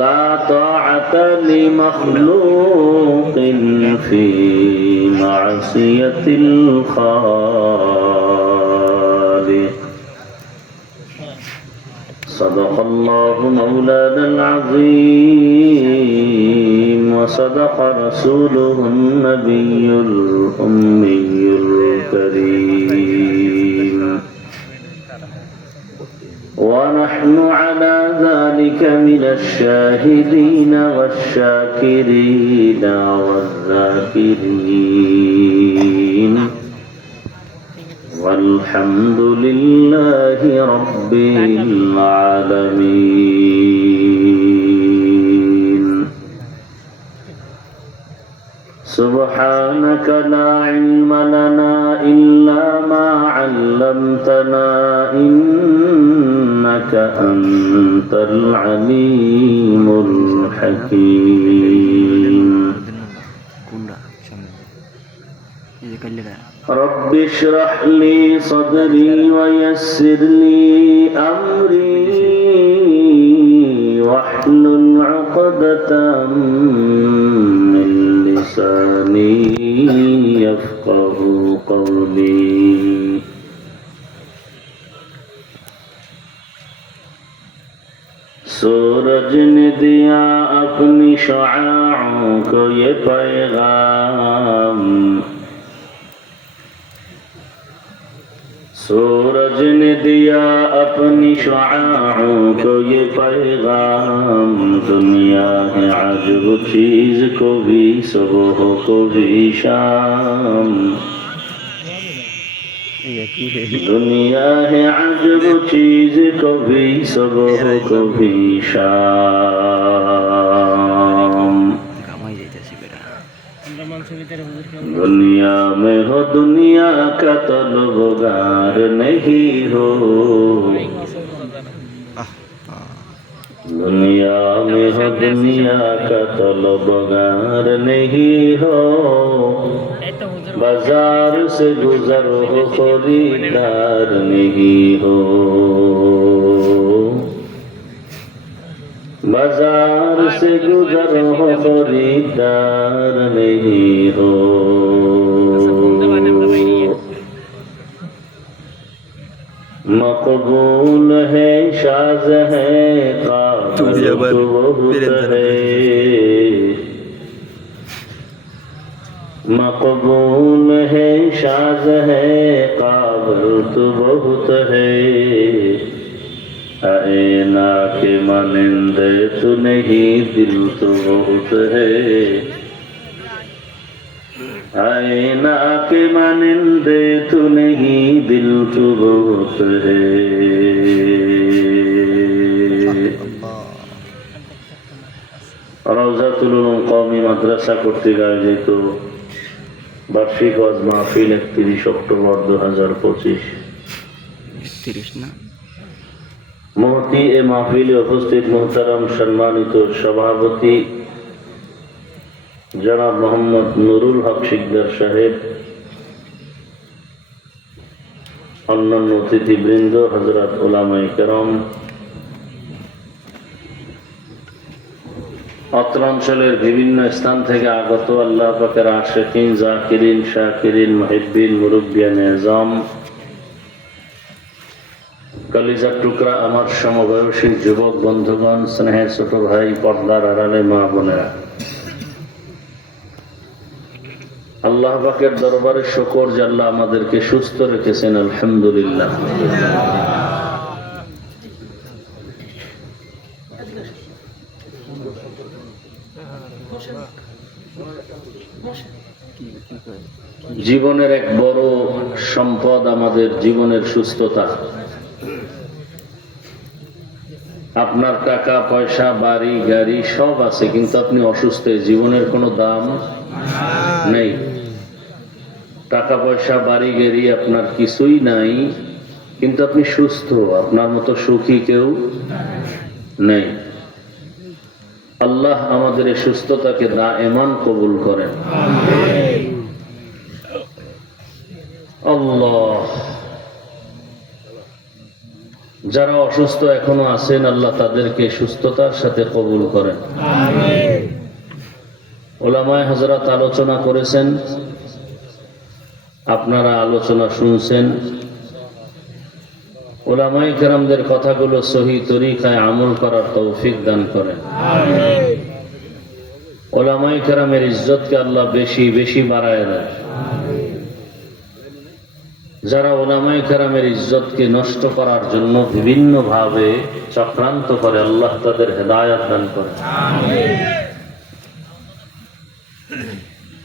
لا طاعة لمخلوق في معصية الخالق. صدق الله مولانا العظيم وصدق رسوله النبي الأمي الكريم، ونحن على ذلك من الشاهدين والشاكرين والذاكرين، والحمد لله رب العالمين. سبحانك لا علم لنا إلا ما علمتنا إنك أنت العليم الحكيم. رب اشرح لي صدري ويسر لي أمري واحلل عقدة من لساني يفقه قولي. सूरज ने दिया अपनी शुआओं को ये पैगाम, सूरज ने दिया अपनी शुआओं को ये पैगाम। दुनिया है अजब चीज को भी सुबह को भी शाम, दुनिया है अजब चीज को भी सुबह को भी शाम। दुनिया में हो दुनिया का तलबगार नहीं हो, दुनिया में हो दुनिया का तलबगार नहीं हो। बाजार से गुजर हो खरीदार नहीं हो, बाजार से गुजर हो खरीदार नहीं हो। मकबूल है शाज़ है काबिल तो बहुत है, मकबूल है शाज़ है काबिल तो बहुत है। आईना के मानिंदे तो नहीं दिल तो बहुत है, आईना के मानिंदे तो नहीं दिल तो बहुत है। রওজাতুল উলুম কওমি মাদ্রাসা কর্তৃক আয়োজিত বার্ষিক ওয়াজ মাহফিল 31 অক্টোবর 2025। মুহতি এ মাহফিলে উপস্থিত মুহতারাম সম্মানিত সভাপতি জনাব মোহাম্মদ নুরুল হক শিকদার সাহেব, অন্যান্য অতিথিবৃন্দ, হযরত উলামায়ে কেরাম, অত্র অঞ্চলের বিভিন্ন স্থান থেকে আগত আল্লাহ পাকের আশিকিন, জাকিরিন, শাকিরিন, মুহিব্বিন, মুরব্বিয়ানে আযম, কলিজার টুকরা আমার সমবয়সী যুবক বন্ধুগণ, স্নেহের ছোট ভাই, পর্দার আড়ালে মা বোনেরা, আল্লাহ পাকের দরবারে শুকর যে আল্লাহ আমাদেরকে সুস্থ রেখেছেন, আলহামদুলিল্লাহ। জীবনের এক বড় সম্পদ আমাদের জীবনের সুস্থতা। আপনার টাকা পয়সা, বাড়ি গাড়ি সব আছে, কিন্তু আপনি অসুস্থ, জীবনের কোনো দাম নেই। টাকা পয়সা, বাড়ি গাড়ি আপনার কিছুই নাই, কিন্তু আপনি সুস্থ, আপনার মতো সুখী কেউ নেই। আল্লাহ আমাদের এই সুস্থতাকে দায়েমান কবুল করেন। আল্লাহ যারা অসুস্থ এখনো আছেন আল্লাহ তাদেরকে সুস্থতার সাথে কবুল করেন। ওলামায়ে হযরত আলোচনা করেছেন, আপনারা আলোচনা শুনছেন। ওলামায়ে কেরামদের কথাগুলো সহি তরিকায় আমল করার তৌফিক দান করেন। ওলামায়ে কেরামের ইজ্জতকে আল্লাহ বেশি বেশি বাড়ায় দেয়। যারা ওলামায়ে কেরামের ইজ্জতকে নষ্ট করার জন্য বিভিন্ন ভাবে চক্রান্ত করে আল্লাহ তাদের হেদায়েত দান করে।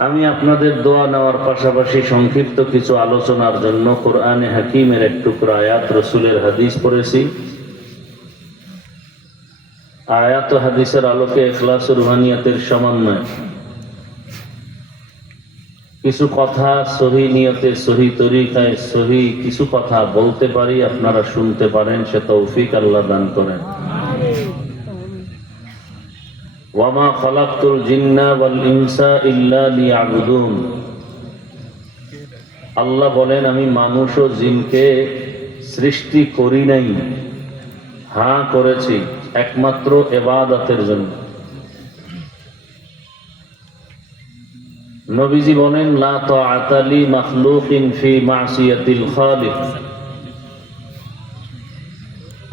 আমি আপনাদের দোয়া নেওয়ার পাশাপাশি সংক্ষিপ্ত কিছু আলোচনার জন্য কোরআনে হাকিমের এক টুকরা আয়াত, রসুলের হাদিস পড়েছি। আয়াত ও হাদিসের আলোকে ইখলাস ও রুহানিয়াতের সমন্বয় কিছু কথা সহি নিয়তে, সহি তরিকায়, সহি কিছু কথা বলতে পারি, আপনারা শুনতে পারেন, সে তৌফিক আল্লাহ দান করেন। ওয়ামা খালাকতুল জিন্না ওয়াল ইনসা ইল্লা লিয়াবুদুন। আল্লাহ বলেন, আমি মানুষ ও জিনকে সৃষ্টি করি নাই, হ্যাঁ করেছি একমাত্র ইবাদতের জন্য। নবীজি বলেন, লা তাআতা লি মাখলুকিন ফি মাসিয়াতিল খালিক।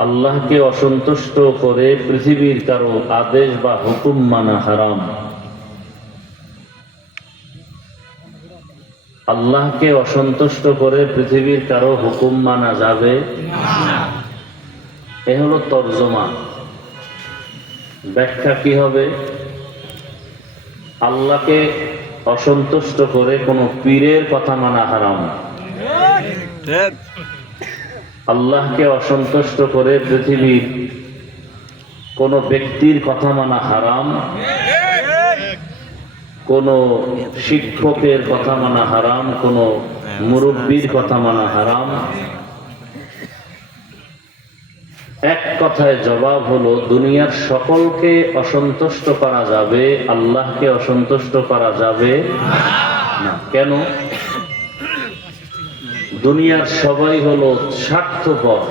আল্লাহকে অসন্তুষ্ট করে পৃথিবীর কারো আদেশ বা হুকুম মানা হারাম। আল্লাহকে অসন্তুষ্ট করে পৃথিবীর কারো হুকুম মানা যাবে না। এ হলো তরজমা। ব্যাখ্যা কি হবে? আল্লাহকে অসন্তুষ্ট করে কোনো পীরের কথা মানা হারাম। আল্লাহকে অসন্তুষ্ট করে পৃথিবীর কোন ব্যক্তির কথা মানা হারাম, কোন শিক্ষকের কথা মানা হারাম, কোন মুরব্বীর কথা মানা হারাম। এক কথায় জবাব হলো, দুনিয়ার সকলকে অসন্তুষ্ট করা যাবে, আল্লাহকে অসন্তুষ্ট করা যাবে না। কেন? দুনিয়ার সবাই হলো স্বার্থপর,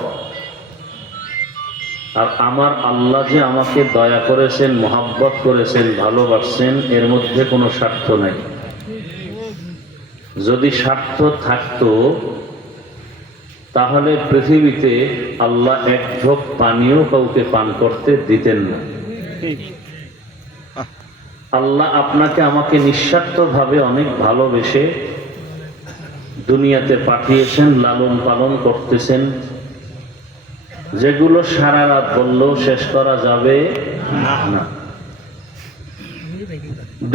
আর আমার আল্লাহ যে আমাকে দয়া করেছেন, মহাব্বত করেছেন, ভালোবাসছেন, এর মধ্যে কোনো স্বার্থ নাই। যদি স্বার্থ থাকতো তাহলে পৃথিবীতে আল্লাহ এক ঢোক পানিও কাউকে পান করতে দিতেন না। আল্লাহ আপনাকে আমাকে নিঃস্বার্থভাবে অনেক ভালোবেসে দুনিয়াতে পাঠিয়েছেন, লালন পালন করতেছেন, যেগুলো সারা রাত বললেও শেষ করা যাবে না।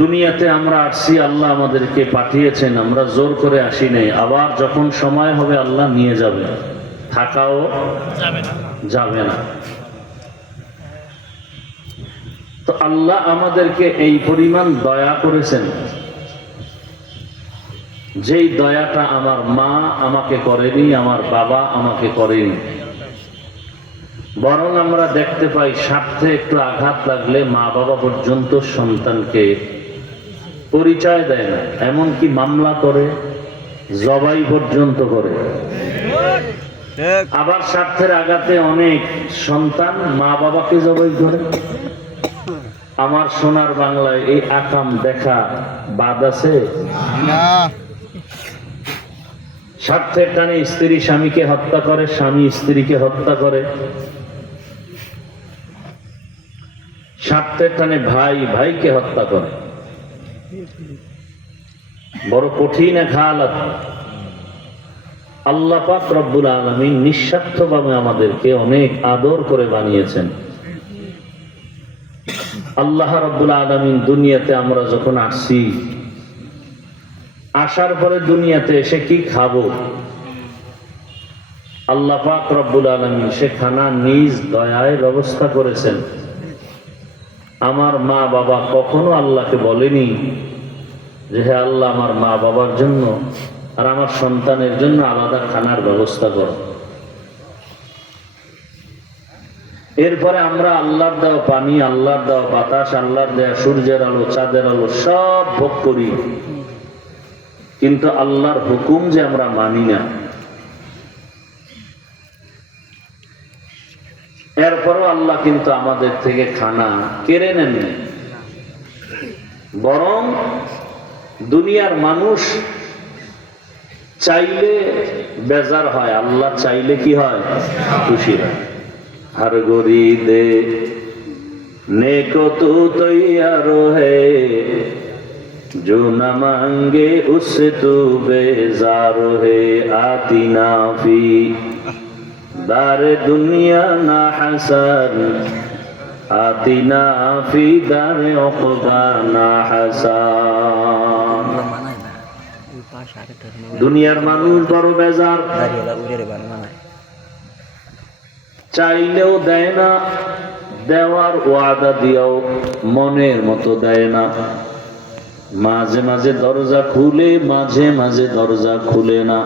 দুনিয়াতে আমরা আসছি, আল্লাহ আমাদেরকে পাঠিয়েছেন, আমরা জোর করে আসি নাই। আবার যখন সময় হবে আল্লাহ নিয়ে যাবে, থাকাও যাবে না। তো আল্লাহ আমাদেরকে এই পরিমাণ দয়া করেছেন, যেই দয়াটা আমার মা আমাকে করেনি, আমার বাবা আমাকে করেনি। বরং আমরা দেখতে পাই স্বার্থে একটু আঘাত লাগলে মা বাবা পর্যন্ত সন্তানকে পরিচয় দেয় না, এমনকি মামলা করে, জবাই পর্যন্ত করে। আবার স্বার্থের আঘাতে অনেক সন্তান মা বাবাকে জবাই করে। আমার সোনার বাংলায় এই আকাম দেখা বাদ আছে না। স্বার্থের টানে স্ত্রী স্বামীকে হত্যা করে, স্বামী স্ত্রীকে হত্যা করে। স্বার্থের টানে ভাই ভাইকে হত্যা করে। বড় কঠিন এক হালাত। আল্লাহ পাক রব্বুল আলামিন নিঃস্বার্থভাবে আমাদেরকে অনেক আদর করে বানিয়েছেন। আল্লাহ রব্বুল আলামিন দুনিয়াতে আমরা যখন আসছি, আসার পরে দুনিয়াতে এসে কি খাবো, আল্লাহ পাক রব্বুল আলামিন সে খানা নিজ দয়ায় ব্যবস্থা করেছেন। আমার মা বাবা কখনো আল্লাহকে বলেনি যে হে আল্লাহ, আমার মা বাবার জন্য আর আমার সন্তানের জন্য আলাদা খানার ব্যবস্থা করো। এরপরে আমরা আল্লাহর দেওয়া পানি, আল্লাহর দেওয়া বাতাস, আল্লাহর দেওয়া সূর্যের আলো, চাঁদের আলো সব ভোগ করি, কিন্তু আল্লাহর হুকুম যে আমরা মানি না। এরপরও আল্লাহ কিন্তু আমাদের থেকে খানা কেড়ে নেননি, বরং দুনিয়ার মানুষ চাইলে বেজার হয়, আল্লাহ চাইলে কি হয়? খুশি হয়। हर गोरी दे नेको तू तैयार है, जो न मांगे उससे तू बेजार है, आती नाफी दारे दुनिया ना हसन, आती नाफी दारे उक़बा ना हसन। दुनियार মানুষ বড় বেজার, চাইলেও দেয় না, দেওয়ার ওয়াদা দিয়েও মনের মতো দেয় না। মাঝে মাঝে দরজা খুলে, মাঝে মাঝে দরজা খুলে না।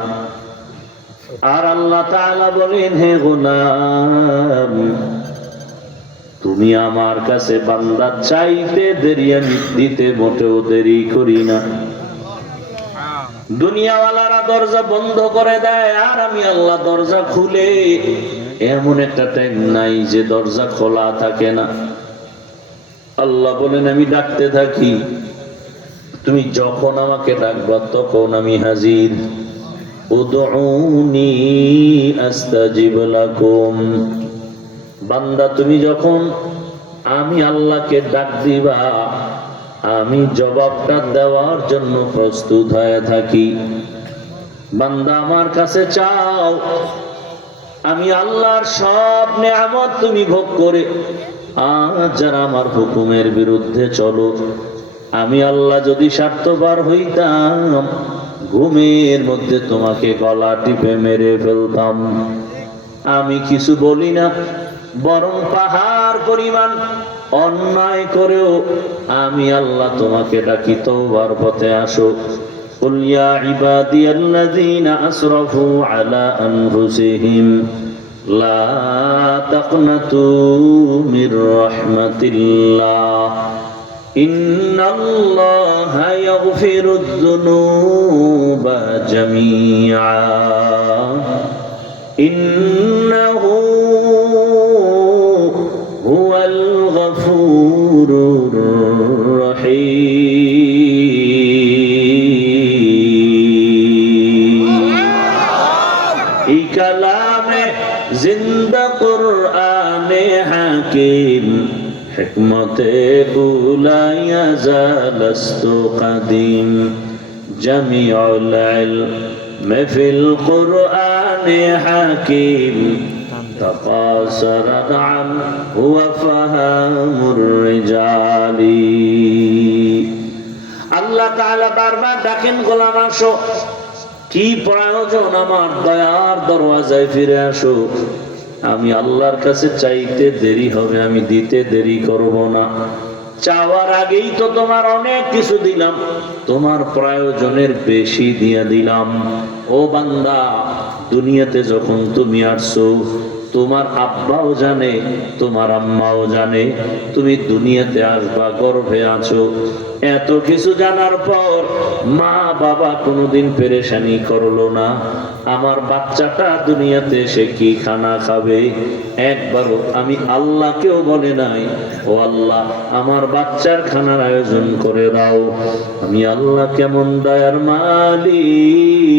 আর আল্লাহ তাআলা বলেন, হে গোলাম, তুমি আমার কাছে বান্দা চাইতে দেরি, আমি দিতে মোটেও দেরি করি না। দুনিয়াওয়ালারা দরজা বন্ধ করে দেয়, আর আমি আল্লাহ দরজা খুলে, এমন একটা টাইম নাই যে দরজা খোলা থাকে না। আল্লাহ বলেন, আমি ডাকতে থাকি, তুমি যখন আমাকে ডাকবা তখন আমি হাজির। উদউনি আস্তাজিব লাকুম, বান্দা তুমি যখন আমি আল্লাহকে ডাক দিবা, আমি জবাবটা দেওয়ার জন্য প্রস্তুত হয়ে থাকি। বান্দা আমার কাছে চাও, আমি আল্লাহর সব নেয়ামত তুমি ভোগ করে আজ যারা আমার হুকুমের বিরুদ্ধে চলো, আমি আল্লাহ যদি স্বার্থপর হইতাম, ঘুমের মধ্যে তোমাকে গলা টিপে মেরে ফেলতাম। আমি কিছু বলি না, বরং পাহাড় পরিমাণ অন্যায় করেও আমি আল্লাহ তোমাকে ডাকি, তওবার পথে আসো। قل يا عبادي الذين أسرفوا على أنفسهم لا تقنطوا من رحمة الله إن الله يغفر الذنوب جميعا إنه هو الغفور الرحيم। कलामे जिंदा कुराने हकीम हिकमते उलाया ज़लस्तु कदीम जमीउल इल्म फिल कुराने हकीम तकासरत अन्हु फहमुर रिजाली। আল্লাহ তাআলা বারবার ডাকেন, গোলাম আসো, কি প্রয়োজন আমার দয়ার দরওয়াজায় ফিরে আসো। আমি আল্লাহর কাছে চাইতে দেরি হবে, আমি দিতে দেরি করব না। চাওয়ার আগেই তো তোমার অনেক কিছু দিলাম, তোমার প্রয়োজনের বেশি দিয়ে দিলাম। ও বান্দা, দুনিয়াতে যখন তুমি আসছো, তোমার আব্বাও জানে, তোমার আম্মাও জানে তুমি দুনিয়াতে আসবা, গর্ভে আছো। এত কিছু জানার পর মা বাবা কোনোদিন পেরেশানি করলো না, আমার বাচ্চাটা দুনিয়াতে এসে কি খানা খাবে, একবারও আমি আল্লাহকেও বলে নাই, ও আল্লাহ আমার বাচ্চার খানার আয়োজন করে দাও। আমি আল্লাহ কেমন দয়ার মালিক,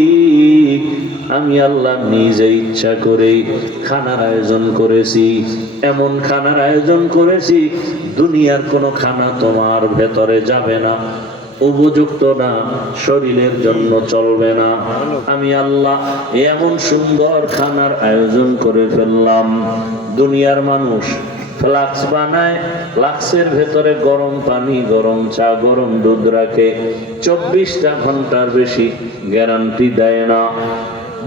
আমি আল্লাহ নিজে ইচ্ছা করে খানার আয়োজন করেছি। এমন খানার আয়োজন করেছি, দুনিয়ার কোনো খানা তোমার ভেতরে যাবে না, উপযুক্ত না, শরীরের জন্য চলবে না। আমি আল্লাহ এমন সুন্দর খানার আয়োজন করে ফেললাম। দুনিয়ার মানুষ ফ্লাক্স বানায়, ফ্লাক্সের ভেতরে গরম পানি, গরম চা, গরম দুধ রাখে, 24টা ঘন্টার বেশি গ্যারান্টি দেয় না।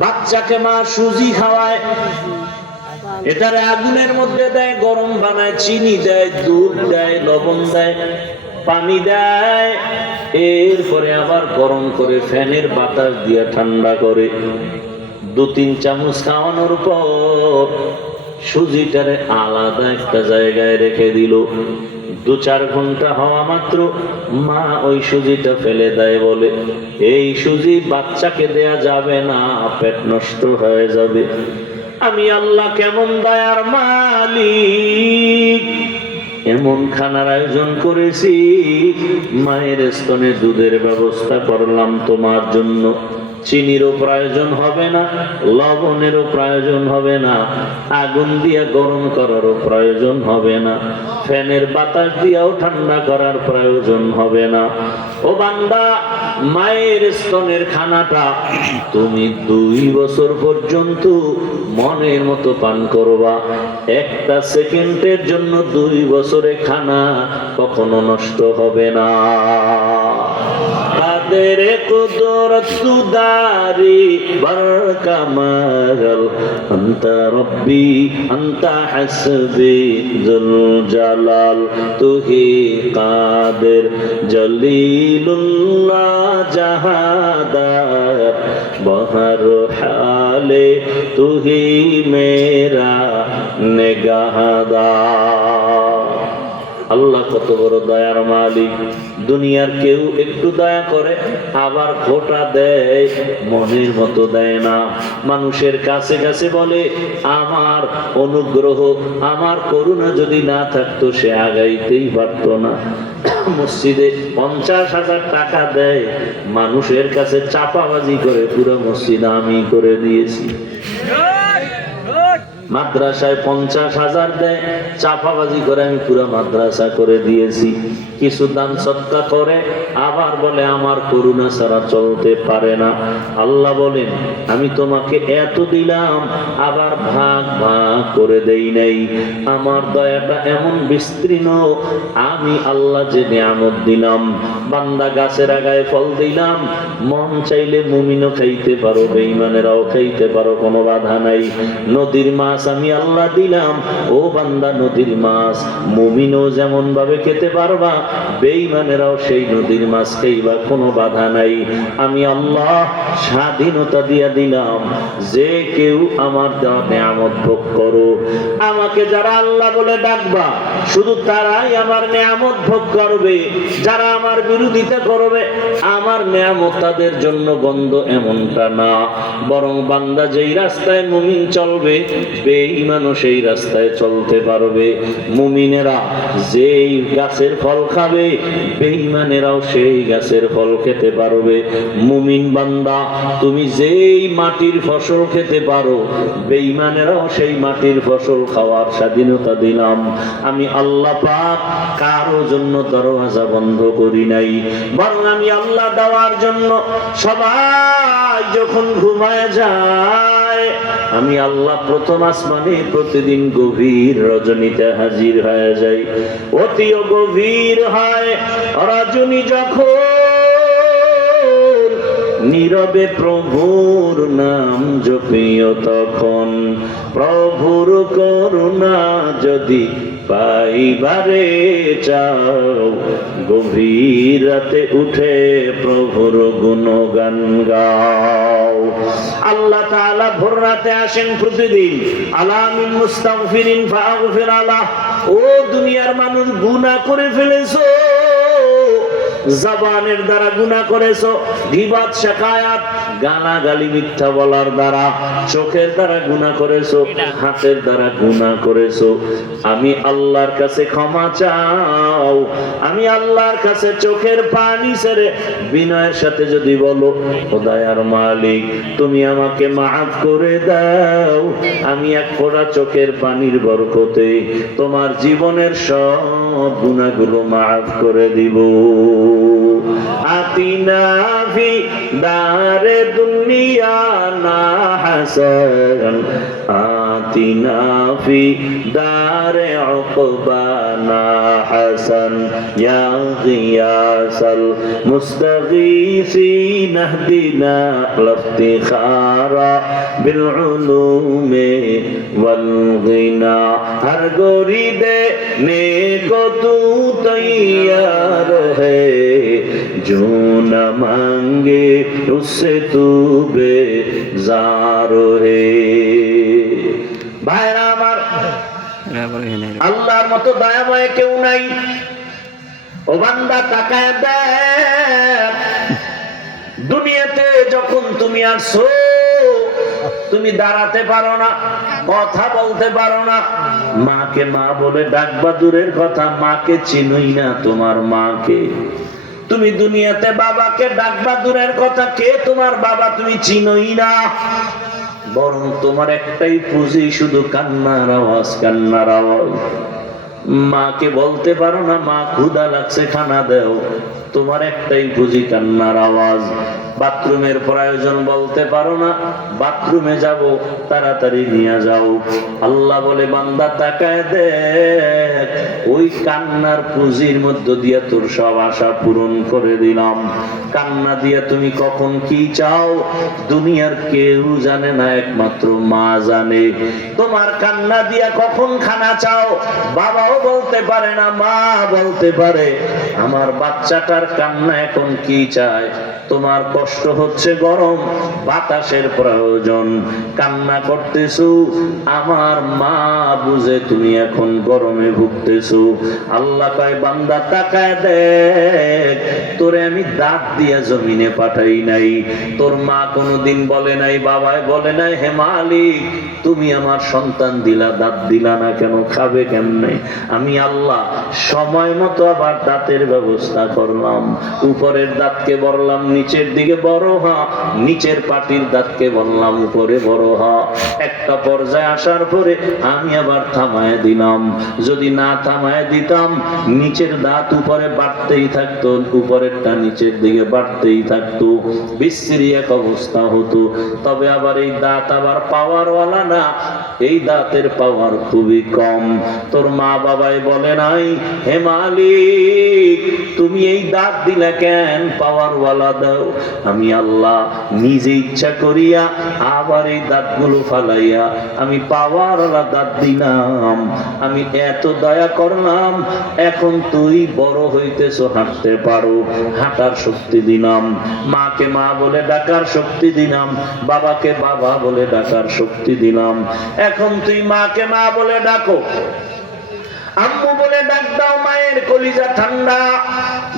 বাচ্চাকে মা সুজি খাওয়ায়, এটারে আগুনের মধ্যে দেয়, গরম বানায়, চিনি দেয়, দুধ দেয়, লবণ দেয়, পানি দেয়, এরপরে আবার গরম করে ফ্যানের বাতাস দিয়ে ঠান্ডা করে। 2-3 চামচ খাওয়ানোর পর সুজিটারে আলাদা একটা জায়গায় রেখে দিল। 2-4 ঘন্টা হওয়া মাত্র মা ওই সুজিটা ফেলে দেয়, বলে এই সুজি বাচ্চাকে দেয়া যাবে না, পেট নষ্ট হয়ে যাবে। আমি আল্লাহ কেমন দয়ার মালিক। এমন খানার আয়োজন করেছি, মায়ের স্তনে দুধের ব্যবস্থা করলাম তোমার জন্য। চিনিরও প্রয়োজন হবে না, লবণেরও প্রয়োজন হবে না, আগুন দিয়ে গরম করারও প্রয়োজন হবে না, ফ্যানের বাতাস দিয়েও ঠান্ডা করার প্রয়োজন হবে না। ও বান্দা, মায়ের স্তনের খানাটা তুমি 2 বছর পর্যন্ত মনের মতো পান করবা। একটা সেকেন্ডের জন্য 2 বছরে খানা কখনো নষ্ট হবে না। কাদের কুদরত সুদারি বরকামাল আনতা রব্বি আনতা হাসবি যুল জালাল তুহি কাদের জলিলুল্লাহ জাহাদার বহর হালে তুহি মেরা নিগাহদার। আল্লাহ কত বড় দয়ার মালিক। দুনিয়ার কেউ একটু দয়া করে, আবার খোটা দেয়, মনের মতো দেয় না। মানুষের কাছে কাছে বলে আমার অনুগ্রহ, আমার করুণা যদি না থাকতো সে আগাইতেই পারতো না। মসজিদে 50,000 টাকা দেয়, মানুষের কাছে চাপাবাজি করে পুরো মসজিদ আমি করে দিয়েছি। মাদ্রাসায় 50,000 দেয়, চাপাবাজি করে আমি পুরো মাদ্রাসা করে দিয়েছি। কিছু দান সদকা করে, আবার বলে আমার করুণা ছাড়া চলতে পারে না। আল্লাহ বলেন আমি তোমাকে এত দিলাম, আবার ভাগ ভাগ করে দেই নাই। আমার দয়াটা এমন বিস্তীর্ণ, আমি আল্লাহ যে নিয়ামত দিলাম। বান্দা গাছের আগায় ফল দিলাম, মন চাইলে মুমিনও খাইতে পারো, বেঈমানেরাও খাইতে পারো, কোনো বাধা নাই। নদীর মাছ আমি আল্লাহ দিলাম, ও বান্দা নদীর মাছ মুমিনও যেমন ভাবে খেতে পারবা, বেঈমানেরাও সেই নদীর মাছ খাইবা, কোনো বাধা নাই। আমি আল্লাহ স্বাধীনতা দিয়া দিলাম, যে কেউ আমার দেওয়া নিয়ামত ভোগ করো। আমাকে যারা আল্লাহ বলে ডাকবা, শুধু তারাই আমার নিয়ামত ভোগ করবে। যারা আমার বিরোধিতা করবে, আমার নিয়ামত তাদের জন্য বন্ধ এমনটা না। বরং বান্দা যেই রাস্তায় মুমিন চলবে, বেঈমানও সেই রাস্তায় চলতে পারবে। মুমিনেরা যেই গাছের ফল খাবে, বেঈমানেরাও সেই গাছের ফল খেতে পারবে। মুমিন বান্দা তুমি যেই মাটির ফসল খেতে পারো, বেঈমানেরাও সেই মাটির ফসল খাওয়ার স্বাধীনতা দিলাম। আমি আল্লাহ পাক কারো জন্য দরওয়াজা বন্ধ করি নাই, বরং আমি আল্লাহ দেওয়ার জন্য সবাই যখন ঘুমায় যায়, আমি আল্লাহ প্রথম আসমানে প্রতিদিন গভীর রজনীতে হাজির হয়ে যাই। অতিও গভীর হয় রজনী যখন, নীরবে প্রভুর নাম জপিও তখন। প্রভুর করুণা যদি পাইবারে চাও, গভীর রাতে উঠে প্রভুর গুণগান গাও। আল্লাহ তাআলা ভোর রাতে আসেন প্রতিদিন। আলামিন মুস্তাগফিরিন ফাগফির আলাহ। ও দুনিয়ার মানুষ, গুনাহ করে ফেলেছো, জবানের দ্বারা গুনাহ করেছো, গীবত শিকায়াত গালাগালি মিথ্যা বলার দ্বারা, চোখের দ্বারা গুনাহ করেছো, হাতের দ্বারা গুনাহ করেছো। আমি আল্লাহর কাছে ক্ষমা চাও। আমি আল্লাহর কাছে চোখের পানি ছেড়ে বিনয়ের সাথে যদি বলো, খোদায়ার মালিক তুমি আমাকে মাফ করে দাও, আমি এক ফোঁটা চোখের পানির বরকতে তোমার জীবনের সব গুনাহগুলো মাফ করে দিব। আতিনা ফি দারে দুনিয়া না হাসান, আতিনা ফি দারে উকবা না হাসান, ইয়া গিয়াসাল মুস্তাগীসিন ইহদিনা লিফতিখারা বিল উলুমি ওয়াল গিনা। হর গোরি দে নে को तू तैयार है, जो न मांगे उससे तू बेजार है। ভাইরা আমার, আল্লাহর মতো দয়াময় কেউ নাই। ও বান্দা তাকায় দেখ, দুনিয়াতে যখন তুমি আসছো তুমি দাঁড়াতে পারো না, কথা বলতে পারো না, মাকে মা বলে ডাকবা দূরের কথা, মাকে চিনোই না তোমার মাকে। তুমি দুনিয়াতে বাবাকে ডাকবা দূরের কথা, কে তোমার বাবা তুমি চিনোই না। বরং তোমার একটাই পুঁজি, শুধু কান্নার আওয়াজ, কান্নার আওয়াজ। মাকে বলতে পারো না মা ক্ষুধা লাগছে খানা দাও, তোমার একটাই পুঁজি কান্নার আওয়াজ। বাথরুমের প্রয়োজন বলতে পারো না, বাথরুমে যাব তাড়াতাড়ি নিয়ে যাও। আল্লাহ বলে বান্দা তাকায় দেখ, ওই কান্নার পুঁজির মধ্য দিয়ে তোর সব আশা পূরণ করে দিলাম। কান্না দিয়ে তুমি কখন কি চাও দুনিয়ার কেউ জানে না, একমাত্র মা জানে। তোমার কান্না দিয়া কখন খানা চাও বাবাও বলতে পারে না, মা বলতে পারে। আমার বাচ্চাটার কান্না এখন কি চায়, তোমার কষ্ট হচ্ছে গরম, বাতাসের প্রয়োজন, কান্না করতেছো, আমার মা বুঝে তুমি এখন গরমে ভুগতেছো। আল্লাহ কয় বান্দা তাকায় দেখ, তোরে আমি দাঁত দিয়া জমিনে পাঠাই নাই। তোর মা কোনোদিন বলে নাই, বাবাই বলে নাই, হে মালিক তুমি আমার সন্তান দিলা, দাঁত দিলা না কেন, খাবে কেমনে? আমি আল্লাহ সময় মতো আবার দাঁতের ব্যবস্থা করলাম। উপরের দাঁতকে বললাম নিচের দিকে বড় হ, নিচের পাটির দাঁতকে বললাম উপরে বড় হ। একটা পর্যায়ে আসার পরে আমি আবার থামায় দিলাম। যদি না থামায় দিতাম নিচের দাঁত উপরে বাড়তেই থাকতো, উপরেরটা নিচের দিকে বাড়তেই থাকতো, বিশ্রী এক অবস্থা হতো। তবে আবার এই দাঁত আবার পাওয়ারওয়ালা না, এই দাঁতের পাওয়ার খুবই কম। তোর মা বাবাই বলে নাই, হে মালিক তুমি এই দাঁত দিলা কেন, পাওয়ারওয়ালা দাও। আমি আল্লাহ নিজে ইচ্ছা করিয়া আবার এই দাঁতগুলো ফালাইয়া আমি পাওয়ারওয়ালা দাঁত দিলাম। আমি এত দয়া করলাম, এখন তুই বড় হইতেছো, হাঁটতে পারো, হাঁটার শক্তি দিলাম। মাকে মা বলে ডাকার শক্তি দিলাম, বাবাকে বাবা বলে ডাকার শক্তি দিলাম। এখন তুই মাকে মা বলে ডাকো, আম্মু বলে ডাক দাও, মায়ের কলিজা ঠান্ডা।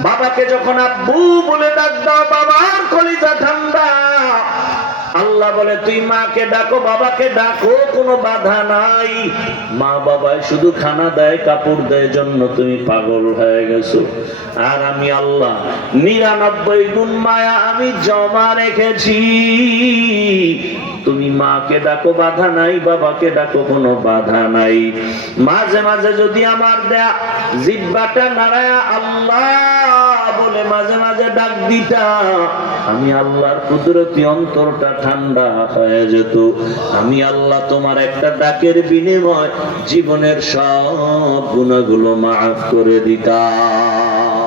বাবাকে যখন আব্বু বলে ডাক দাও, বাবার কলিজা ঠান্ডা। আল্লাহ বলে তুই মাকে ডাকো, বাবাকে ডাকো, কোনো বাধা নাই। মা বাবাই শুধু খানা দেয়, কাপড় দেয়, জন্য তুমি পাগল হয়ে গেছো। আর আমি আল্লাহ 99 গুণ মায়া আমি জমা রেখেছি। তুমি মাকে ডাকো, বাধা নাই, বাবাকে ডাকো, কোনো বাধা নাই। মাঝে মাঝে যদি আমার দেয়া জিহ্বাটা নাড়ায়া আল্লাহ বলে মাঝে মাঝে ডাক দিতা, আমি আল্লাহর কুদরতি অন্তরটা ঠান্ডা হয়ে যেত। আমি আল্লাহ তোমার একটা ডাকের বিনিময় জীবনের সব গুনাহগুলো মাফ করে দিতাম।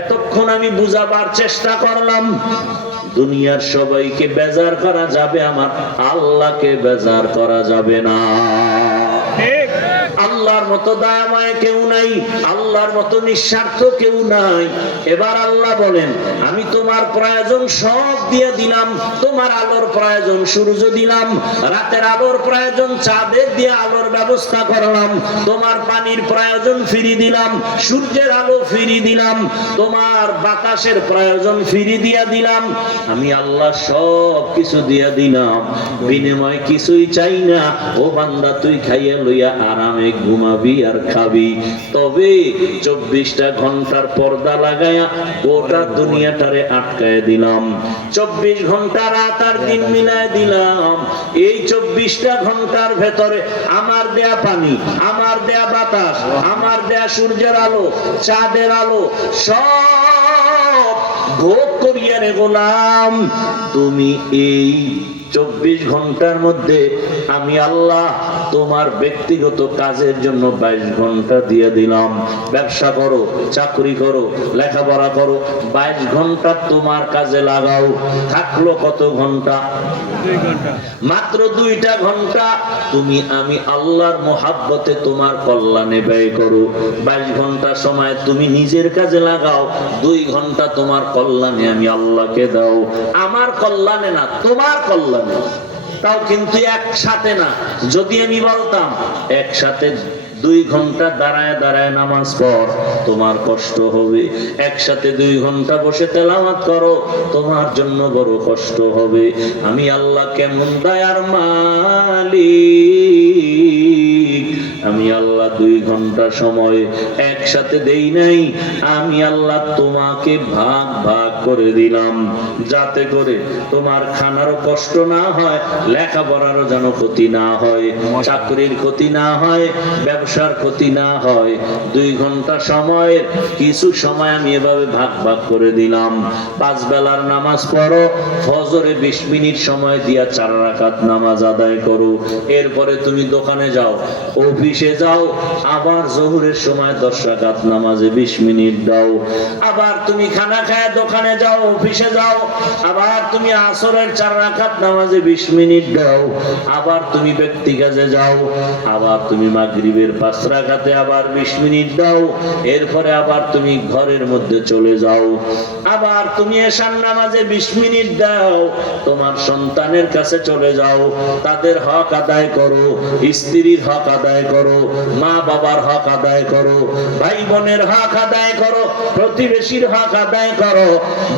এতক্ষণ আমি বুঝাবার চেষ্টা করলাম, দুনিয়ার সবাইকে বেজার করা যাবে, আমার আল্লাহকে বেজার করা যাবে না। আল্লাহর মতো দয়াময় কেউ নাই, আল্লাহর মতো নিঃস্বার্থ কেউ নাই। এবার আল্লাহ বলেন আমি তোমার প্রয়োজন সব দিয়ে দিলাম। তোমার আলোর প্রয়োজন সূর্য দিলাম, রাতের আলোর প্রয়োজন চাঁদের দিয়ে আলোর ব্যবস্থা করলাম। তোমার পানির প্রয়োজন ফিরি দিলাম, সূর্যের আলো ফিরি দিলাম। তোমার বাতাসের প্রয়োজন ফিরি দিয়া দিলাম। আমি আল্লাহ সব কিছু দিয়া দিলাম, বিনিময় কিছুই চাই না। ও বান্দা তুই খাইয়া লইয়া আরামে ঘুমাবি আর খাবি। তবে 24টা ঘন্টার পর্দা লাগায়া গোটা দুনিয়াটারে আটকায় দিলাম। 24 ঘন্টা রাত আর দিন মিলায় দিলাম। এই 24টা ঘন্টার ভেতরে আমার দেয়া পানি, আমার দেয়া বাতাস, আমার দেয়া সূর্যের আলো, চাঁদের আলো সব ভোগ করিয়া রে গোলাম। তুমি এই 24 ঘন্টার মধ্যে আমি আল্লাহ তোমার ব্যক্তিগত কাজের জন্য 22 ঘন্টা দিয়ে দিলাম। ব্যবসা করো, চাকরি করো, লেখাপড়া করো, 22 ঘন্টা তোমার কাজে লাগাও। থাকলো কত ঘন্টা? 2 ঘন্টা। মাত্র 2টা ঘন্টা তুমি আমি আল্লাহর মোহাব্বতে তোমার কল্যাণে ব্যয় করো। 22 ঘন্টা সময় তুমি নিজের কাজে লাগাও, 2 ঘন্টা তোমার কল্যাণে আমি আল্লাহকে দাও। আমার কল্যাণে না, তোমার কল্যাণে। তাও কিন্তু একসাথে না। যদি আমি বলতাম একসাথে 2 ঘন্টা দাঁড়ায় দাঁড়ায় নামাজ পড়, তোমার কষ্ট হবে। একসাথে 2 ঘন্টা বসে তেলাওয়াত করো, তোমার জন্য বড় কষ্ট হবে। আমি আল্লাহ কেমন দয়ার মালিক, আমি আল্লাহ 2 ঘন্টা সময় একসাথে দেই নাই, আমি আল্লাহ তোমাকে ভাগ ভাগ করে দিলাম, যাতে করে তোমার খানারও কষ্ট না হয়, লেখাপড়ারও যেন ক্ষতি না হয়, চাকরির ক্ষতি না হয়, ব্যবসার ক্ষতি না হয়। 2 ঘন্টা সময়ের কিছু সময় আমি এভাবে ভাগ ভাগ করে দিলাম। 5 বেলার নামাজ পড়ো, ফজরে 20 মিনিট সময় দিয়া 4 রাকাত নামাজ আদায় করো। এরপরে তুমি দোকানে যাও, অফিসে যাও, আবার জোহরের সময় 10 রাকাত নামাজে 20 মিনিট দাও। আবার তুমি খানা খায় দোকানে যাও, অফিসে যাও, আবার তুমি আসরের 4 রাকাত নামাজে 20 মিনিট দাও। আবার তুমি ব্যক্তি কাজে যাও, আবার তুমি মাগরিবের 5 রাকাতে আবার 20 মিনিট দাও। এরপরে আবার তুমি ঘরের মধ্যে চলে যাও, আবার তুমি এশার নামাজে 20 মিনিট দাও। তোমার সন্তানের কাছে চলে যাও, তাদের হক আদায় করো, স্ত্রীর হক আদায় করো, মা বাবার হক আদায় করো, ভাই বোনের হক আদায় করো, প্রতিবেশীর হক আদায় করো।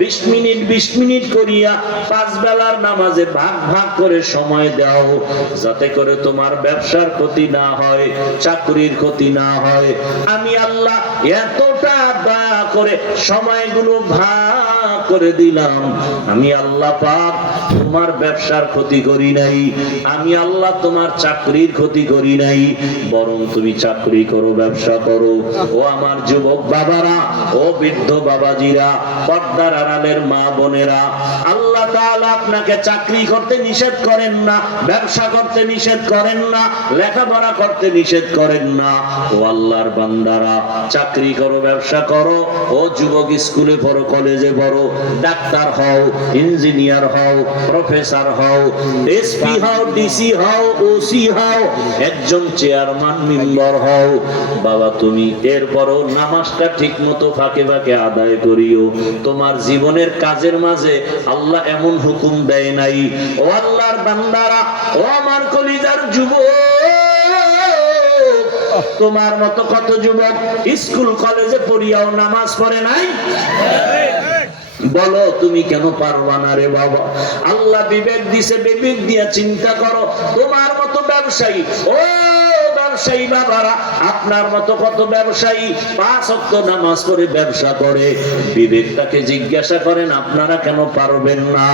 20 মিনিট 20 মিনিট করিয়া 5 বেলার নামাজে ভাগ ভাগ করে সময় দাও, যাতে করে তোমার ব্যবসার ক্ষতি না হয়, চাকরির ক্ষতি না হয়। আমি আল্লাহ এতটা দয়া করে সময়গুলো ভাগ করে দিলাম। আমি আল্লাহ পাক তোমার ব্যবসার ক্ষতি করি নাই, আমি আল্লাহ তোমার চাকরির ক্ষতি করি নাই, বরং তুমি চাকরি করো, ব্যবসা করো। ও আমার যুবক বাবারা, ও বৃদ্ধ বাবাজিরা, পর্দার আড়ালের মা বোনেরা, আল্লাহ তাআলা আপনাকে চাকরি করতে নিষেধ করেন না, ব্যবসা করতে নিষেধ করেন না, লেখাপড়া করতে নিষেধ করেন না। ও আল্লাহর বান্দারা, চাকরি করো, ব্যবসা করো। ও যুবক, স্কুলে পড়ো, কলেজে পড়ো, ডাক্তার হও, ইঞ্জিনিয়ার হও, প্রফেসর হও, এসপি হও, ডিসি হও, ওসি হও, একজন চেয়ারম্যান মেম্বার হও। বাবা তুমি এরপরও নামাজটা ঠিক মতো ফাঁকে ফাঁকে আদায় করিও। তোমার জীবনের কাজের মাঝে আল্লাহ এমন হুকুম দেয় নাই। ও আল্লাহর বান্দারা, ও আমার কলিজার যুবক, তোমার মতো কত যুবক স্কুল কলেজে পড়িয়াও নামাজ পড়ে নাই? বলো তুমি কেন পারবা না রে বাবা? আল্লাহ বিবেক দিছে, বিবেক দিয়া চিন্তা করো। তোমার মতো ব্যবসায়ী, ও ব্যবসায়ী বাবারা, আপনার মতো কত ব্যবসায়ী 5 ওয়াক্ত নামাজ পড়ে ব্যবসা করে, বিবেকটাকে জিজ্ঞাসা করেন আপনারা কেন পারবেন না?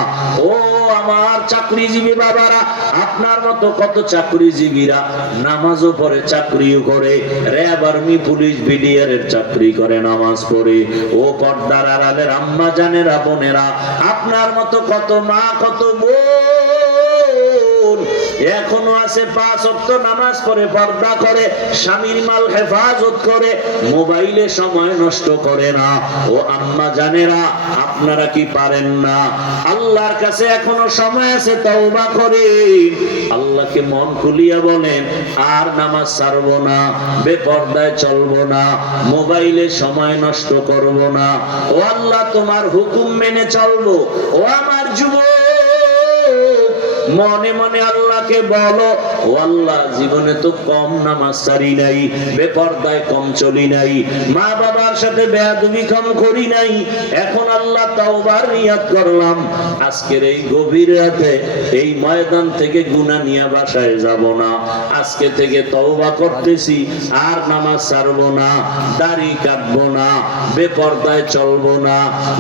ও আমার চাকরিজীবী বাবারা, আপনার মতো কত চাকরিজীবীরা নামাজও পড়ে, চাকরিও করে, র্যাব, আর্মি, পুলিশ, বিডিআর এর চাকরি করে, নামাজ পড়ে। ও পর্দার আড়ালের আম্মা জানেরা, বোনেরা, আপনার মতো কত মা, কত বোন এখনো আছে 5 ওয়াক্ত নামাজ পড়ে, পর্দা করে, স্বামীর মাল হেফাজত করে, মোবাইলে সময় নষ্ট করে না। ও আম্মা জানেরা, আপনারা কি পারেন না? আল্লাহর কাছে এখনো সময় আছে, তওবা করেন, আল্লাহকে মন খুলিয়া বলেন আর নামাজ ছাড়বো না, বেপরদায় চলবো না, মোবাইলে সময় নষ্ট করব না। ও আল্লাহ তোমার হুকুম মেনে চলবো। ও আমার যুবক, মনে মনে আল্লাহকে বলো, ও আল্লাহ জীবনে তো কম নামাজ ছাড়ি নাই, বেপরদায় কম চলি নাই, মা বাবার সাথে বেয়াদবি কম করি নাই। এখন আল্লাহ তাওবার নিয়ত করলাম, আজকের এই গভীর রাতে এই ময়দান থেকে গুনাহ নিয়ে বাসায় যাব না। আজকে থেকে তওবা করতেছি, আর নামাজ ছাড়বো না, দাড়ি কাটবো না, বেপরদায় চলবো না,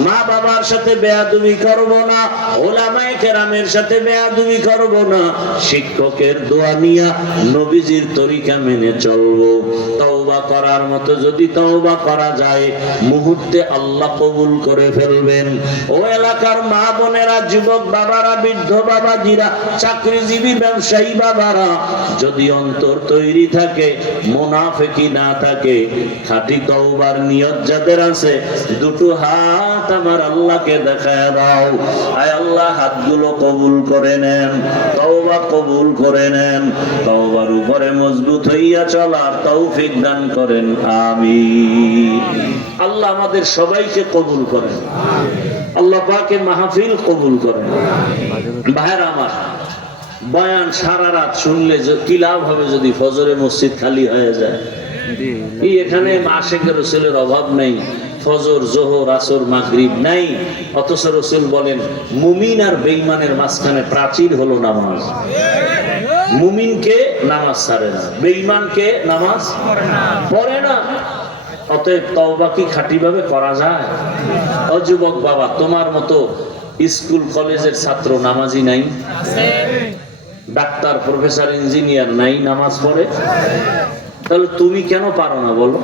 মা বাবার সাথে বেয়াদবি করব না, ওলামায়ে কেরামের সাথে বেয়াদবি করব না, শিক্ষকের দোয়া নিয়া নবীজির তরিকা মেনে চলবো। তওবা করার মতো যদি তওবা করা যায়, মুহূর্তে আল্লাহ কবুল করে ফেলবেন। ও এলাকার মা বোনেরা, যুবক বাবারা, বৃদ্ধ বাবাজিরা, চাকরিজীবী ব্যবসায়ী বাবারা, যদি অন্তর তৈরি থাকে, মুনাফিকি না থাকে, খাঁটি তওবার নিয়ত যাদের আছে, দুটো হাত আমার আল্লাহকে দেখায় দাও। আয় আল্লাহ, হাতগুলো কবুল করে নেন, তওবা কবুল করে নেন, তওবার উপরে মজবুত হইয়া চলার তৌফিক দান করেন, আমিন। আল্লাহ আমাদের সবাইকে কবুল করেন, আল্লাহ পাকের মাহফিল কবুল করেন। ভাইরা আমার, বয়ান সারা রাত শুনলে কি লাভ হবে যদি ফজরে মসজিদ খালি হয়ে যায়? এখানে আশিক রাসূলের অভাব নেই, ফজর জোহর আসর মাগরিব নাই, অথচ রাসূল বলেন মুমিন আর বেঈমানের মাঝখানে প্রাচীর হলো নামাজ। মুমিনকে নামাজ ছাড়ে না, বেঈমানকে নামাজ পড়ে না। অতএব তওবা কি খাঁটি ভাবে করা যায়? ও যুবক বাবা, তোমার মতো স্কুল কলেজের ছাত্র নামাজি নাই? ডাক্তার প্রফেসর ইঞ্জিনিয়ার নাই নামাজ পড়ে? তাহলে তুমি কেন পারো না বলো?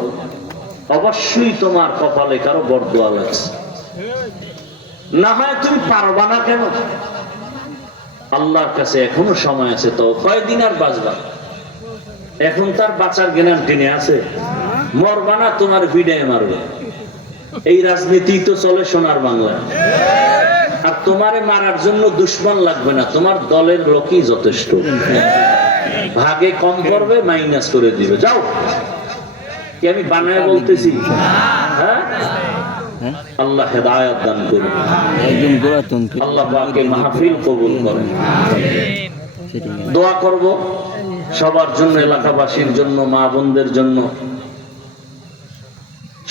অবশ্যই তোমার কপালে কারো বরদোয়া লাগছে, না হয় তুমি পারবা না কেন? আল্লাহর কাছে এখনো সময় আছে, তো কয়দিন আর বাঁচবা? এখন তার বাঁচার জ্ঞান টেনে আছে? মরবা না, তোমার ভিড়ায় মারবে। এই রাজনীতি তো চলে সোনার বাংলা। আর তোমারে মারার জন্য দুশ্মন লাগবে না, তোমার দলের লোকই যথেষ্ট। ভাগে কম করবে, মাইনাস করে দিবে। যাও, কি আমি বানায় বলতেছি? হ্যাঁ, আল্লাহ হেদায়েত দান করুন, আল্লাহ পাকে মাহফিল কবুল করেন। দোয়া করব সবার জন্য, এলাকাবাসীর জন্য, মা বোনদের জন্য,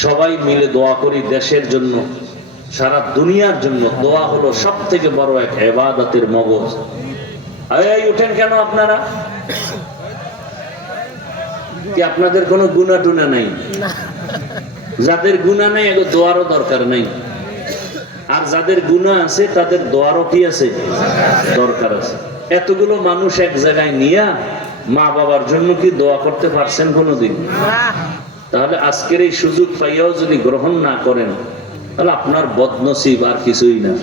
সবাই মিলে দোয়া করি দেশের জন্য, সারা দুনিয়ার জন্য। দোয়া হলো সব থেকে বড় এক ইবাদতের মগজ। এই উঠেন কেন আপনারা? কি আপনাদের কোনো গুনাহ টুনা নাই? যাদের গুনাহ নাই এগো দোয়ারও দরকার নাই, আর যাদের গুনাহ আছে তাদের দোয়ারও কি আছে? দরকার আছে। এতগুলো মানুষ এক জায়গায় নিয়ে মা বাবার জন্য কি দোয়া করতে পারছেন কোনোদিন? তাহলে আজকের এই সুযোগ পাইয়াও যদি গ্রহণ না করেন, তাহলে আপনার বদনসিব আর কিছুই না।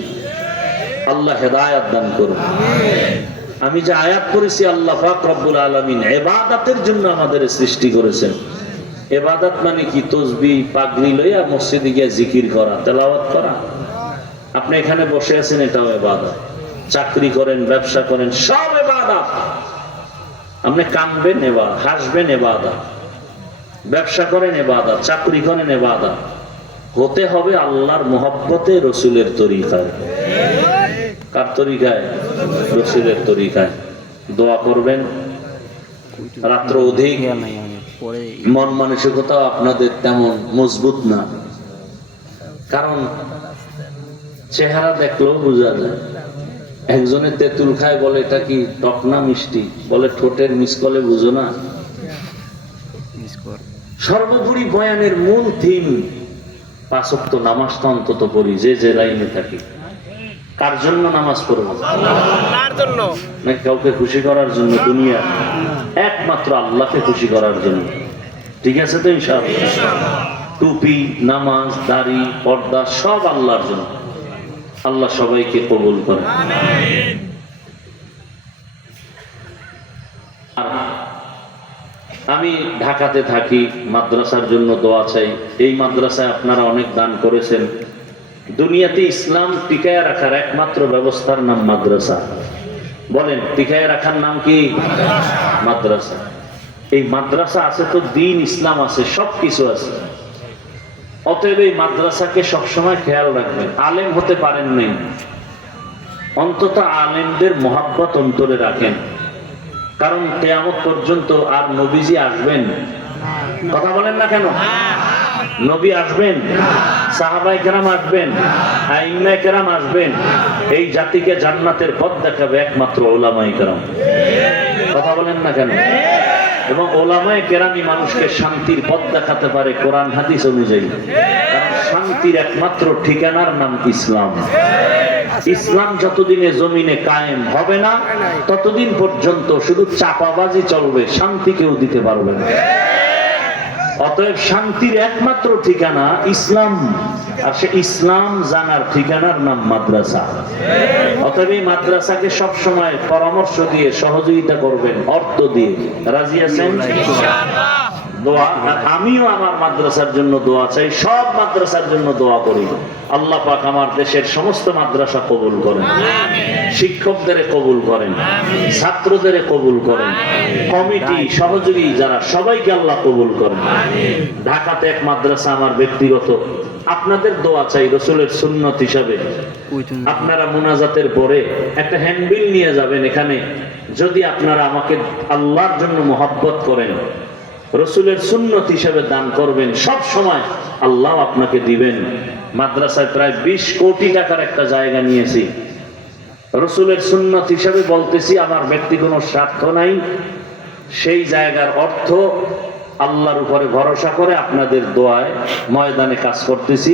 আল্লাহ হেদায়েত দান করুন। আমি যে আয়াত করেছি, আল্লাহ পাক রব্বুল আলামিন ইবাদতের জন্য আমাদের সৃষ্টি করেছেন। ইবাদত মানে কি? তাসবিহ পাগড়ি লইয়া মসজিদে গিয়ে জিকির করা, তেলাওয়াত করা। আপনি এখানে বসে আছেন, এটাও ইবাদত। চাকরি করেন, ব্যবসা করেন, সব ইবাদত। আপনি কাঁদবেন ইবাদত, হাসবেন ইবাদত, ব্যবসা করেন ইবাদত, চাকরি করেন ইবাদত। হতে হবে আল্লাহর মহব্বতে, রসুলের তরিকায়। কার তরিকায়? রসুলের তরিকায়। দোয়া করবেন। রাত্র অধিক মন মানসিকতা আপনাদের তেমন মজবুত না, কারণ চেহারা দেখলেও বোঝা যায়। একজনে তেঁতুল খায়, বলে এটা কি টক না মিষ্টি? বলে ঠোঁটের মিসকলে বুঝো না। সর্বোপরি বয়ানের মূল থিম, 5 ওয়াক্ত নামাজটা অন্তত পড়ি, যে লাইনে থাকি। কার জন্য নামাজ পড়ব? আল্লাহর জন্য। নাকি কাউকে খুশি করার জন্য? দুনিয়া, একমাত্র আল্লাহকে খুশি করার জন্য। ঠিক আছে তো ইনশাআল্লাহ? টুপি, নামাজ, দাড়ি, পর্দা সব আল্লাহর জন্য। আল্লাহ সবাইকে কবুল করে। আমি ঢাকাতে থাকি, মাদ্রাসার জন্য দোয়া চাই। এই মাদ্রাসায় আপনারা অনেক দান করেছেন। দুনিয়াতে ইসলাম টিকায় রাখার একমাত্র ব্যবস্থার নাম মাদ্রাসা। বলেন, টিকায় রাখার নাম কি? মাদ্রাসা। এই মাদ্রাসা আছে তো দ্বীন ইসলাম আছে, সবকিছু আছে। অতএব এই মাদ্রাসাকে সবসময় খেয়াল রাখবেন। আলেম হতে পারেন নাই, অন্তত আলেমদের মহাব্বত অন্তরে রাখেন, কারণ কিয়ামত পর্যন্ত আর নবীজি আসবেন? কথা বলেন না কেন? নবী আসবেন, সাহাবায়ে কেরাম আসবেন, আইম্মায়ে কেরাম আসবেন। এই জাতিকে জান্নাতের পথ দেখাবে একমাত্র উলামায়ে কেরাম। কথা বলেন না কেন? এবং উলামায়ে কেরামই মানুষকে শান্তির পথ দেখাতে পারে কোরআন হাদিস অনুযায়ী। কারণ শান্তির একমাত্র ঠিকানার নাম ইসলাম। ইসলাম যতদিনে জমিনে কায়েম হবে না, ততদিন পর্যন্ত শুধু চাপাবাজি চলবে, শান্তি কেউ দিতে পারবে না। অতএব শান্তির একমাত্র ঠিকানা ইসলাম, আর সে ইসলাম জানার ঠিকানার নাম মাদ্রাসা। অতএব এই মাদ্রাসাকে সবসময় পরামর্শ দিয়ে সহযোগিতা করবেন, অর্থ দিয়ে। রাজি আছেন? দোয়া। আমিও আমার মাদ্রাসার জন্য দোয়া চাই, সব মাদ্রাসার জন্য দোয়া করি। আল্লাহ পাক আমার দেশের সমস্ত মাদ্রাসা কবুল করেন, শিক্ষকদের কবুল করেন, ছাত্রদের কবুল করেন, কমিটি সহযোগী যারা, সবাইকে আল্লাহ কবুল করেন। ঢাকাতে এক মাদ্রাসা আমার ব্যক্তিগত, আপনাদের দোয়া চাই রাসূলের সুন্নত হিসাবে। আপনারা মুনাজাতের পরে একটা হ্যান্ডবিল নিয়ে যাবেন এখানে। যদি আপনারা আমাকে আল্লাহর জন্য মহব্বত করেন, রসুলের সুন্নত হিসেবে দান করবেন, সব সময় আল্লাহ আপনাকে দিবেন। মাদ্রাসায় প্রায় 20 কোটি টাকার একটা জায়গা নিয়েছি, রসুলের সুন্নত হিসেবে বলতেছি, আমার ব্যক্তি কোনো স্বার্থ নাই। সেই জায়গার অর্থ আল্লাহর উপরে ভরসা করে আপনাদের দোয়ায় ময়দানে কাজ করতেছি।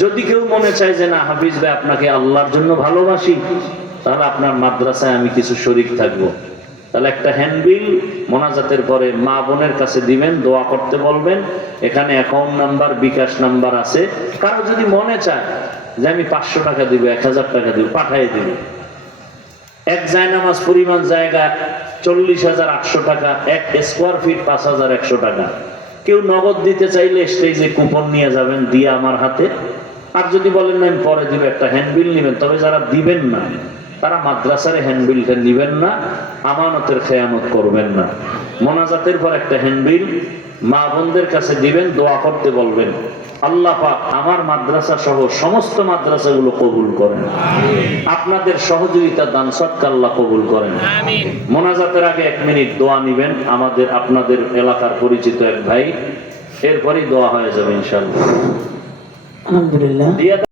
যদি কেউ মনে চায় যে না হাফিজ ভাই আপনাকে আল্লাহর জন্য ভালোবাসি, তাহলে আপনার মাদ্রাসায় আমি কিছু শরীক থাকবো, তাহলে একটা হ্যান্ডবিল মোনাজাতের পরে মা বোনের কাছে দিবেন, দোয়া করতে বলবেন। এখানে অ্যাকাউন্ট নাম্বার, বিকাশ নাম্বার আছে। কারো যদি মনে চায় যে আমি 500 টাকা দিব, 1000 টাকা দিব, পাঠিয়ে দিব। এক জায়নামাজ পরিমাণ জায়গা 40,800 টাকা, 1 স্কোয়ার ফিট 5,100 টাকা। কেউ নগদ দিতে চাইলে স্টেজে কুপন নিয়ে যাবেন, দিয়ে আমার হাতে। আর যদি বলেন না আমি পরে দিব, একটা হ্যান্ডবিল নেবেন। তবে যারা দিবেন না তারা মাদ্রাসার হ্যান্ডবিলটা নিবেন না, আমানতের খেয়ানত করবেন না। মোনাজাতের পর একটা হ্যান্ডবিল মা বোনদের কাছে দিবেন, দোয়া করতে বলবেন। আল্লাহ পাক আমার মাদ্রাসা সহ সমস্ত মাদ্রাসাগুলো কবুল করেন, আপনাদের সহযোগিতা দান সদকা আল্লাহ কবুল করেন। মোনাজাতের আগে 1 মিনিট দোয়া নিবেন, আপনাদের এলাকার পরিচিত এক ভাই, এরপরই দোয়া হয়ে যাবে ইনশাআল্লাহ। আলহামদুলিল্লাহ।